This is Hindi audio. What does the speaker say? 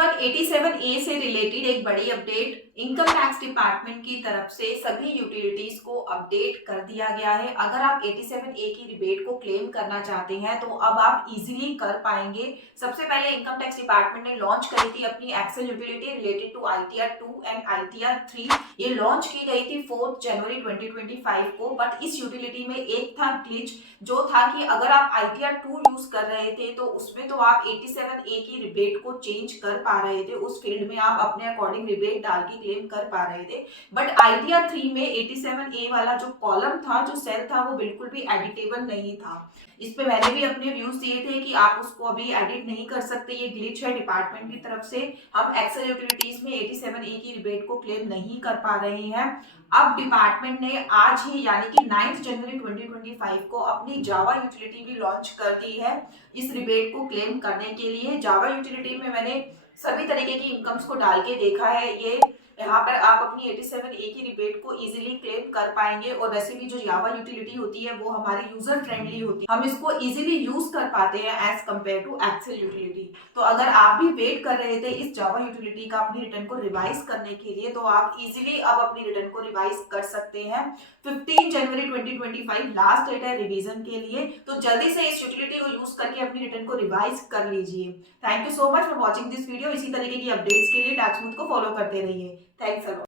एवरीवन 87A से रिलेटेड एक बड़ी अपडेट इनकम टैक्स डिपार्टमेंट की तरफ से सभी यूटिलिटीज को अपडेट कर दिया गया है। अगर आप 87A की रिबेट को क्लेम करना चाहते हैं तो अब आप इजीली कर पाएंगे। सबसे पहले इनकम टैक्स डिपार्टमेंट ने लॉन्च करी थी अपनी excel utility related to ITR 2 and ITR 3। ये लॉन्च की गई थी 4 जनवरी 2025 को। बट इस यूटिलिटी में एक था ग्लिच, जो था कि अगर आप ITR 2 यूज कर रहे थे तो उसमें तो आप 87A की रिबेट को चेंज कर पा रहे थे, उस फील्ड में आप अपने अकॉर्डिंग रिबेट डाल के क्लेम कर पा रहे थे। बट ITR 3 में 87A वाला जो कॉलम था, जो सेल था, वो बिल्कुल भी एडिटेबल नहीं था। इस पे मैंने भी अपने व्यूज दिए थे कि आप उसको अभी एडिट नहीं कर सकते, ये ग्लिच है डिपार्टमेंट की तरफ से। हम एक्सेल यूटिलिटीज में 87A की रिबेट को क्लेम नहीं कर पा रहे हैं। अब डिपार्टमेंट ने आज ही यानी कि 9 जनवरी 2025 को अपनी जावा यूटिलिटी भी लॉन्च कर दी है इस रिबेट को क्लेम करने के लिए। जावा यूटिलिटी में मैंने सभी तरीके की इनकम्स को डाल के देखा है। ये यहाँ पर आप अपनी 87A की रिबेट को इजीली क्लेम कर पाएंगे। और वैसे भी जो जावा यूटिलिटी होती है वो हमारी यूजर फ्रेंडली होती है, हम इसको इजीली यूज कर पाते हैं as compare to excel utility. तो अगर आप भी वेट कर रहे थे इस जावा यूटिलिटी का अपनी रिटर्न को रिवाइज करने के लिए, तो आप इजीली अब अपनी रिटर्न को रिवाइज कर सकते हैं। 15 जनवरी 2025 लास्ट डेट है रिवीजन के लिए, तो जल्दी से इस यूटिलिटी को यूज करके अपनी रिटर्न को रिवाइज कर लीजिए। Thank you so much for watching this video. इसी तरीके की अपडेट्स के लिए टैक्समूथ को फॉलो करते रहिए। Thanks a lot.